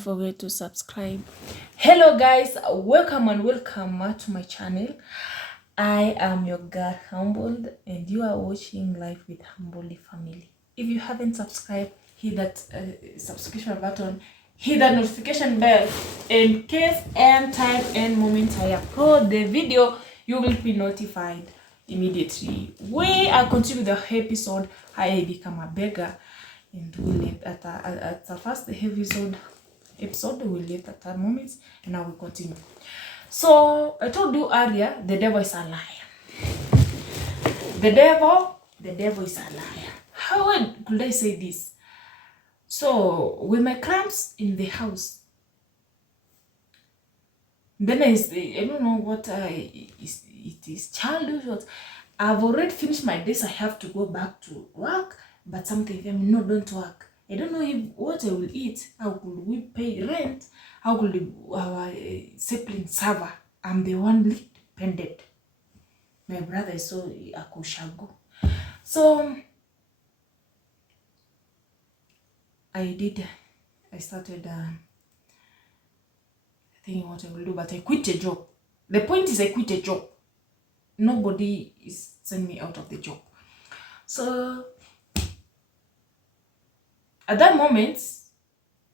forget to subscribe. Hello guys, welcome to my channel. I am your girl Humbled and you are watching Life with Humbled Family. If you haven't subscribed, hit that subscription button, hit that notification bell in case and time and moment I upload the video, you will be notified immediately. We are continuing the episode How I Become a Beggar, and we'll leave at the first episode we'll leave at that moment, and I will continue. So I told you earlier, the devil is a liar. The devil is a liar. How could I say this? So with my cramps in the house, then I don't know what it is childhood. I've already finished my days. I have to go back to work, but something tell me, no, don't work. I don't know what I will eat. How could we pay rent? How could our sibling suffer? I'm the one dependent. My brother is so akushago. So I started thinking what I will do, but I quit a job. The point is I quit a job. Nobody is sending me out of the job. So at that moment,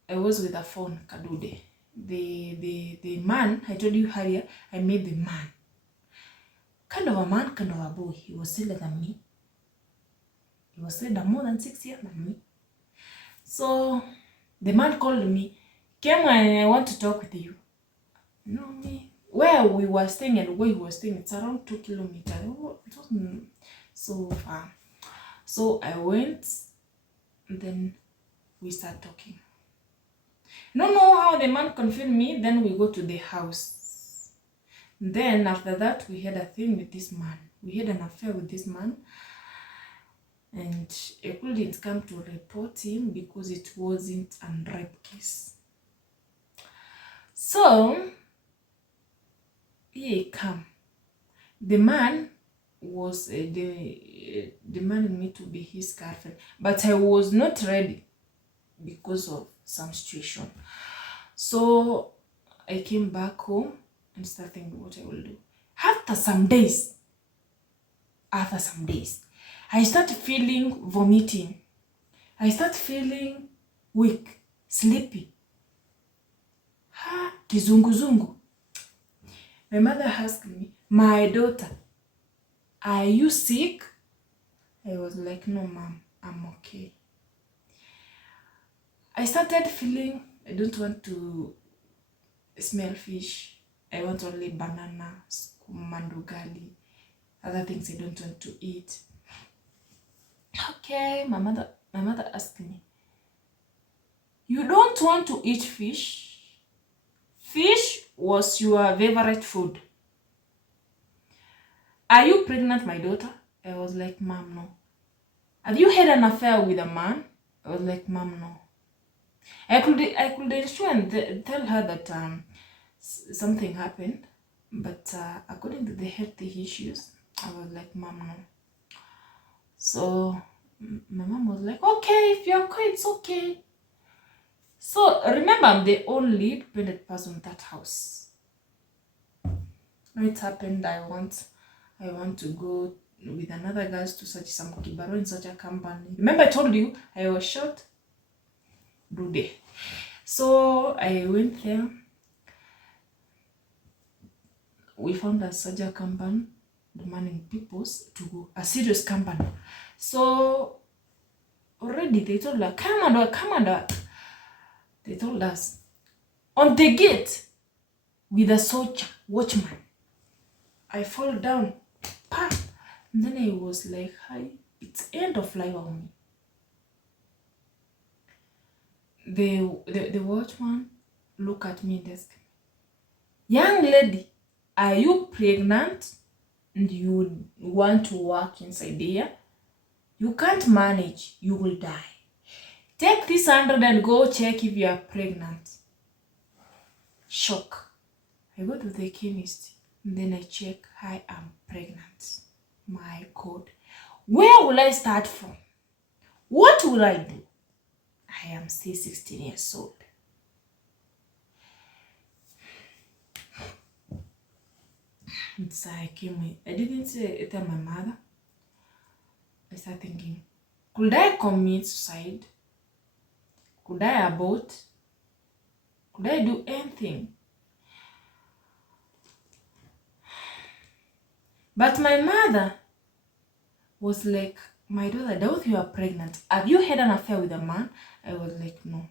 I was with a phone, Kadude. The man, I told you earlier, I made the man. Kind of a man, kind of a boy. He was older than me. He was older more than 6 years than me. So the man called me, came and I want to talk with you. You know me. Where we were staying and where he was staying, it's around 2 kilometers. It wasn't so far. So I went, and then we start talking. I don't know how the man confirmed me. Then we go to the house. Then after that, we had a thing with this man. We had an affair with this man. And I couldn't come to report him because it wasn't a rape case. So he came. The man was demanding me to be his girlfriend, but I was not ready because of some situation. So I came back home and started thinking what I will do. After some days, I started feeling vomiting. I started feeling weak, sleepy. Kizunguzungu. My mother asked me, my daughter, are you sick? I was like, no, mom, I'm okay. I started feeling I don't want to smell fish. I want only banana, mandugali, other things I don't want to eat. Okay, my mother asked me, you don't want to eat fish? Fish was your favorite food. Are you pregnant, my daughter? I was like, mom, no. Have you had an affair with a man? I was like, mom, no. I could ensure and tell her that something happened, but according to the healthy issues, I was like, mom, no. So my mom was like, okay, if you're okay, it's okay. So remember, I'm the only dependent person in that house. When it happened, I want to go with another guys to search some kibaro in such a company. Remember I told you I was short? Dude. So I went there. We found a surgery company demanding people to go, a serious company. So already they told us, come on. They told us on the gate with a soldier, watchman. I fall down. Pa! And then I was like, hi, it's end of life on me. The watchman look at me and ask me, young lady, are you pregnant and you want to work inside here? You can't manage, you will die. Take this 100 and go check if you are pregnant. Shock. I go to the chemist and then I check I am pregnant. My God. Where will I start from? What will I do? I am still 16 years old. And so I came with, I didn't tell my mother. I started thinking, could I commit suicide? Could I abort? Could I do anything? But my mother was like, my daughter, Daughter, you are pregnant. Have you had an affair with a man? I was like, no.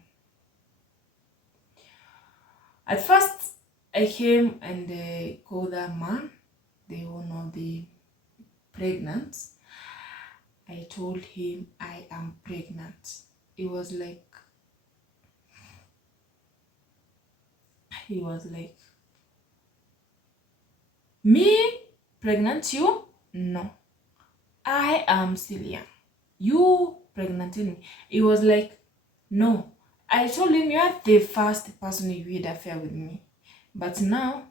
At first, I came and called that man, the owner of the pregnant. I told him I am pregnant. He was like, me pregnant you? No. I am still young. You pregnant me. He was like, no. I told him you are the first person you had affair with me. But now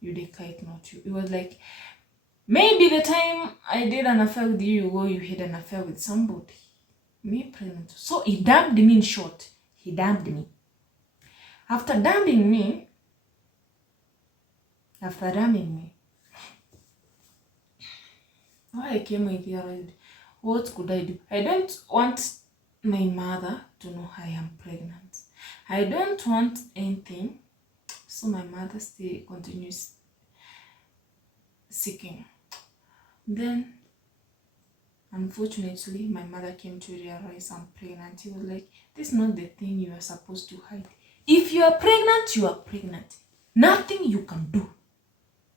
you decide not to. It was like, maybe the time I did an affair with you, you had an affair with somebody. Me pregnant. So he dumped me, in short. He dumped me. After dumping me, I came with realized, what could I do? I don't want my mother to know I am pregnant. I don't want anything. So my mother still continues seeking. Then, unfortunately, my mother came to realize I'm pregnant. He was like, this is not the thing you are supposed to hide. If you are pregnant, you are pregnant. Nothing you can do.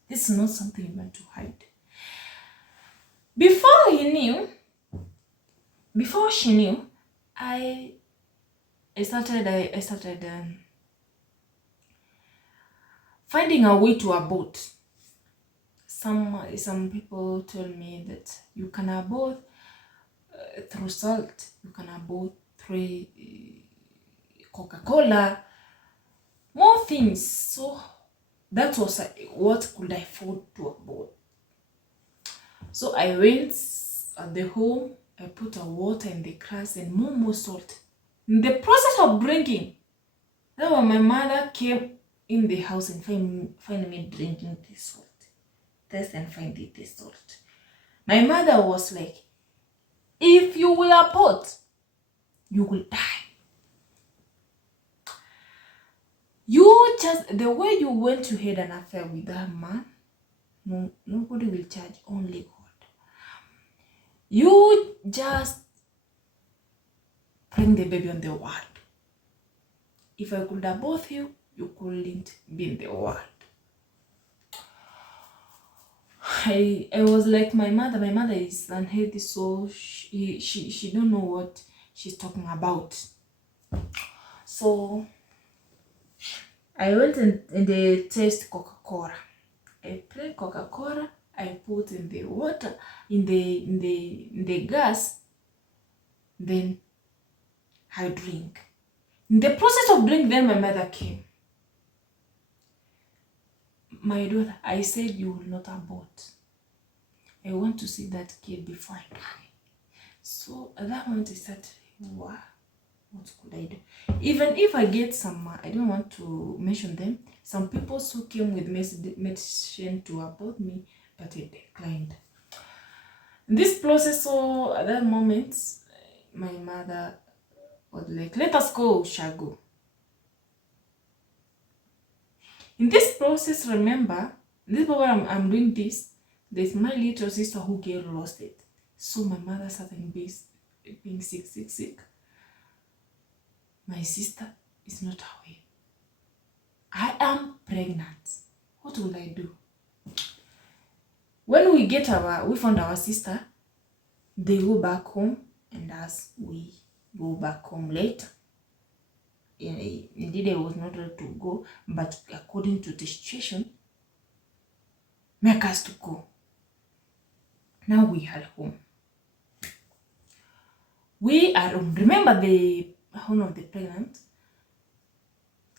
This is not something you want to hide. Before she knew, I started finding a way to abort. Some people told me that you can abort through salt, you can abort through Coca-Cola, more things. So that was what could I afford to abort. So I went at the home, I put a water in the glass and more salt. In the process of drinking, that's when my mother came in the house and find me drinking this salt. Test and find it the salt. My mother was like, if you will abort, you will die. You just, the way you went to had an affair with that man, nobody will judge, only God. You just bring the baby on the world. If I could abort you, you couldn't be in the world. I was like my mother is unhealthy, so she don't know what she's talking about. So I went and they taste Coca-Cola. I played Coca-Cola, I put in the water, in the gas, then I drink. In the process of drinking, then my mother came. My daughter, I said you will not abort. I want to see that kid before I die. So at that moment I started, what could I do? Even if I get some, I don't want to mention them, some people who came with medicine to abort me, but I declined. In this process, so at that moment, my mother was like, let us go, shall go. In this process, remember, this while I'm doing this, there's my little sister who get lost it. So my mother started being sick. My sister is not aware. I am pregnant. What will I do? When we found our sister, they go back home, and as we go back home later, indeed I was not ready to go, but according to the situation, make us to go. Now we are home. We are home. Remember, the owner of the pregnant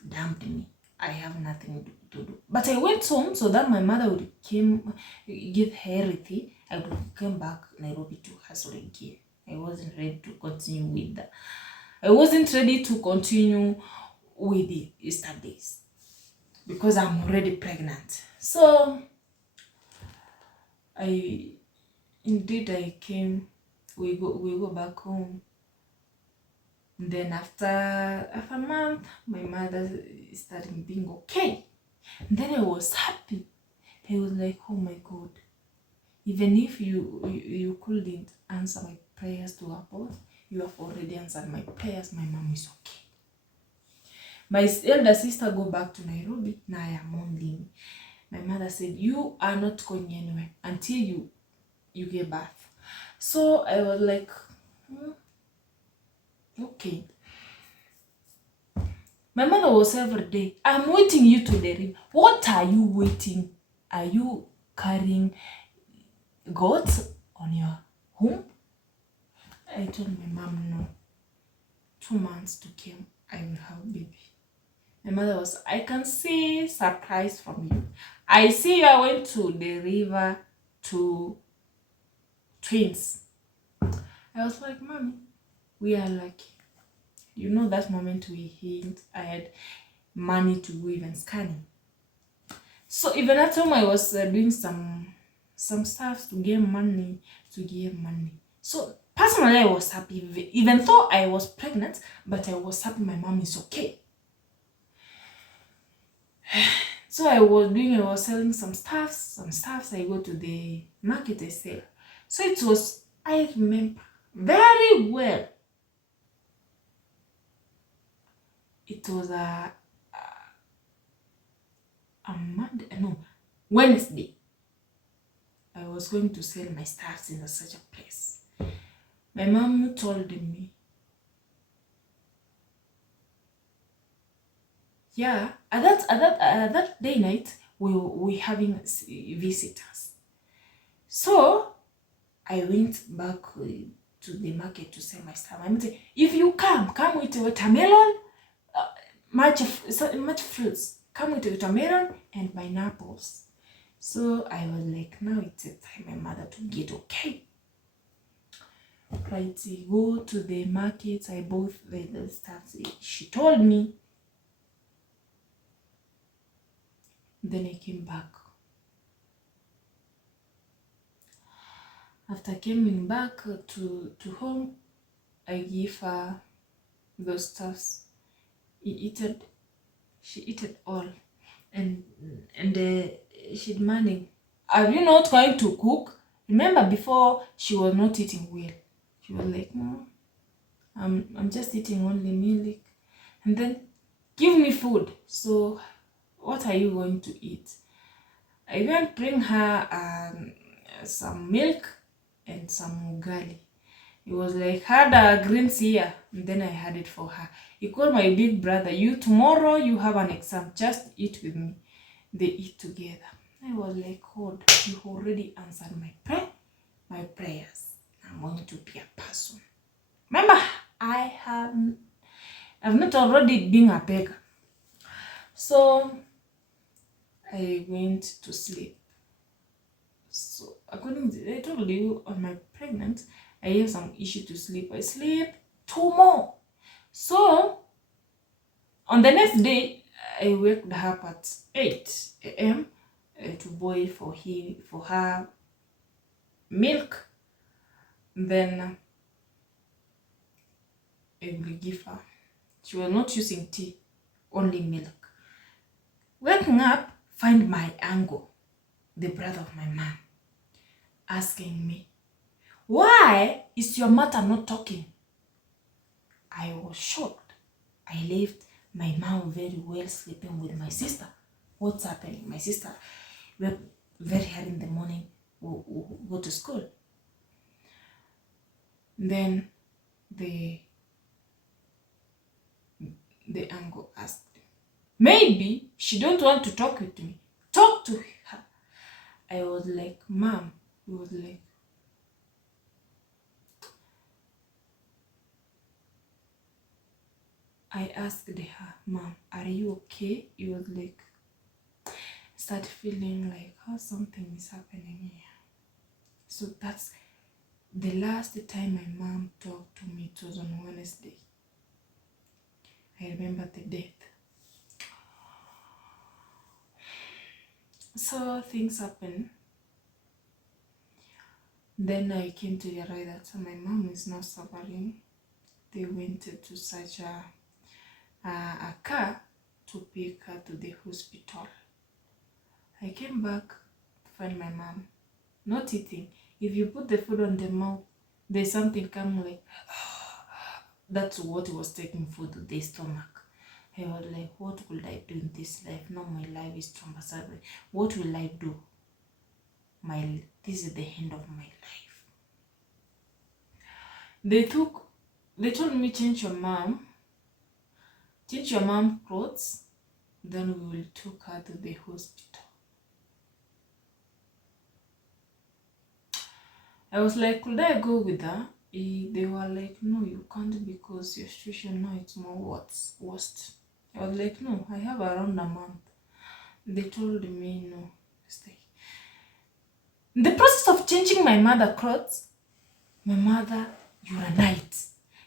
dumped me. I have nothing to do. But I went home so that my mother would give her everything. I would come back Nairobi to hustle again. I wasn't ready to continue with that. I wasn't ready to continue with the Easter days because I'm already pregnant. So I indeed I came. We go back home. Then after a month, my mother started being okay. And then I was happy. I was like, oh my God, even if you couldn't answer my prayers to abort, you have already answered my prayers. My mom is okay. My elder sister go back to Nairobi. Now I am only. My mother said, you are not going anywhere until you give birth. So I was like, okay. My mother was every day, I'm waiting you to deliver. What are you waiting? Are you carrying goats on your home? I told my mom, no. 2 months to come, I will have baby. My mother was, I can see surprise from you. I see you are going to deliver two twins. I was like, Mommy, we are lucky. You know that moment we hint I had money to go even scanning. So even at home I was doing some stuff to get money, So personally I was happy, even though I was pregnant, but I was happy my mom is okay. So I was selling some stuffs. I go to the market, I sell. So it was, I remember very well. It was a Monday, no, Wednesday. I was going to sell my stuffs in such a place. My mom told me, yeah, at that day night we having visitors. So I went back to the market to sell my stuff. I'm saying, if you come with watermelon, much fruits. Come with watermelon and pineapples. So I was like, now it's a time my mother to get okay. Right, go to the market. I bought the stuff she told me. Then I came back. After coming back to home, I gave her those stuffs. She ate it all, and she demanding, "Are you not going to cook?" Remember, before she was not eating well. She was like, "No, I'm just eating only milk." And then, give me food. So, what are you going to eat? I even bring her some milk and some ugali. It was like, had a greens here, and then I had it for her. He called my big brother, you tomorrow you have an exam, just eat with me. They eat together. I was like, God, you already answered my prayers. I'm going to be a person. Remember, I've not already been a beggar. So I went to sleep. So according to, I told you on my pregnant, I have some issue to sleep. I sleep 2 more. So on the next day, I waked up at 8 a.m. To boil for her milk. Then I will give her. She was not using tea, only milk. Waking up, find my uncle, the brother of my mom, asking me, why is your mother not talking? I was shocked. I left my mom very well sleeping with my sister. What's happening? My sister, we're very early in the morning, we'll go to school. Then the uncle asked, maybe she don't want to talk with me. Talk to her. I was like, Mom. He was like, I asked her, Mom, are you okay? He was like, start feeling like, oh, something is happening here. So that's the last time my mom talked to me. It was on Wednesday. I remember the date. So things happen. Then I came to realize that my mom is not suffering. They went to search a car to pick her to the hospital. I came back to find my mom not eating. If you put the food on the mouth, there's something come like that's what was taking food to the stomach. I was like, what will I do in this life? Now my life is traumatized. What will I do? This is the end of my life. They told me change your mom clothes, then we will take her to the hospital. I was like, could I go with her? They were like, no, you can't because your situation now it's more worst. I was like, no, I have around a month. They told me no, stay. The process of changing my mother clothes, my mother urinate.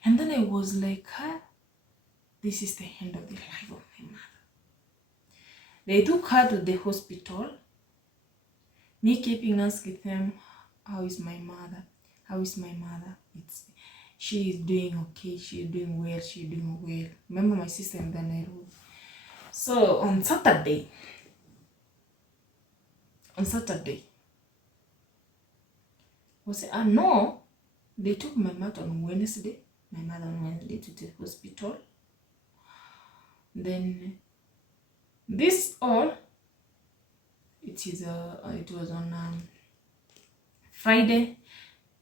And then I was like, this is the end of the life of my mother. They took her to the hospital. Me keeping asking them, how is my mother? How is my mother? She is doing okay. She is doing well. She is doing well. Remember my sister in the Nairobi. So on Saturday, was it? No, they took my mother on Wednesday. To the hospital. Then this all it was on Friday,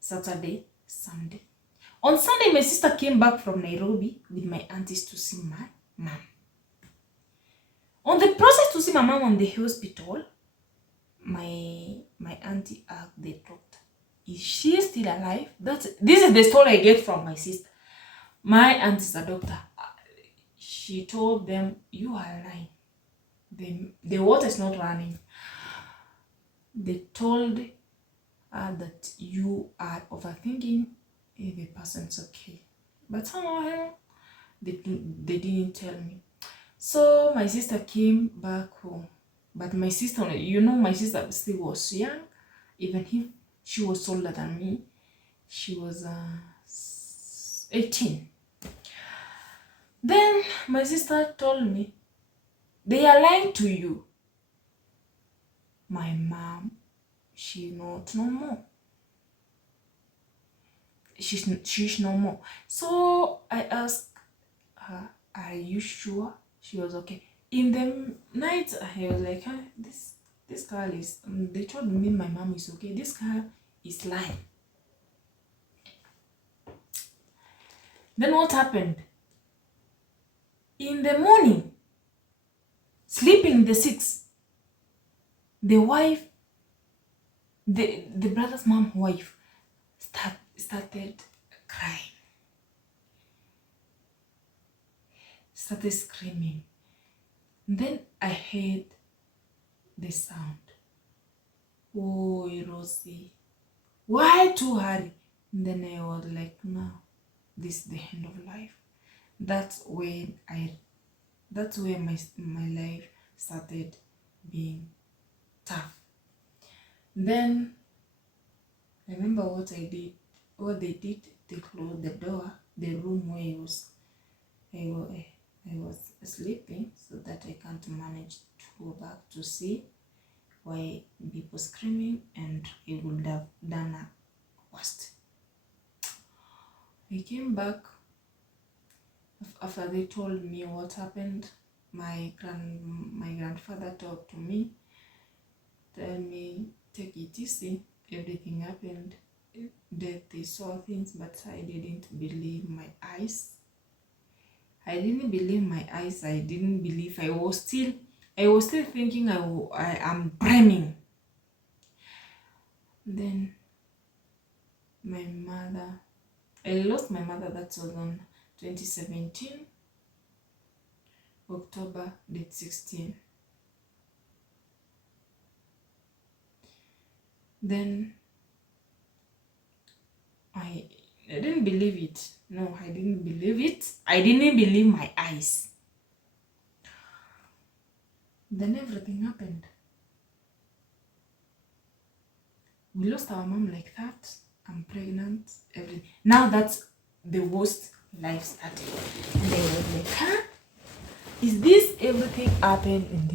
Saturday, Sunday. On Sunday, my sister came back from Nairobi with my aunties to see my mom. On the process to see my mom on the hospital, my auntie asked the doctor, is she still alive? This is the story I get from my sister. My aunt is a doctor. She told them, you are lying. The water is not running. They told her that you are overthinking if the person's okay. But somehow they didn't tell me. So my sister came back home. But my sister, my sister still was young. Even if she was older than me, she was 18. Then my sister told me, they are lying to you. My mom, she's not no more. She's no more. So I asked her, are you sure? She was okay. In the night, I was like, this girl is, they told me my mom is okay. This girl is lying. Then what happened? In the morning, sleeping in the 6, the wife, the brother's mom wife started crying. Started screaming. Then I heard the sound. Oh, Rosie, why too hurry? And then I was like, no, this is the end of life. That's where my life started being tough. Then I remember what I did. What they did, they closed the door, the room where I was sleeping, so that I can't manage to go back to see why people screaming, and it would have done a worst. I came back after they told me what happened. My grandfather talked to me, tell me, take it easy, everything happened. That they saw things, but I didn't believe my eyes. I didn't believe my eyes. I didn't believe. I was still thinking I am dreaming. Then my mother, I lost my mother. That was on 2017, October date 16. Then I didn't believe it. No, I didn't believe it. I didn't believe my eyes. Then everything happened. We We lost our mom like that. I'm pregnant. Everything. Now that's the worst life started. And they were like, huh? Is this everything happened in this?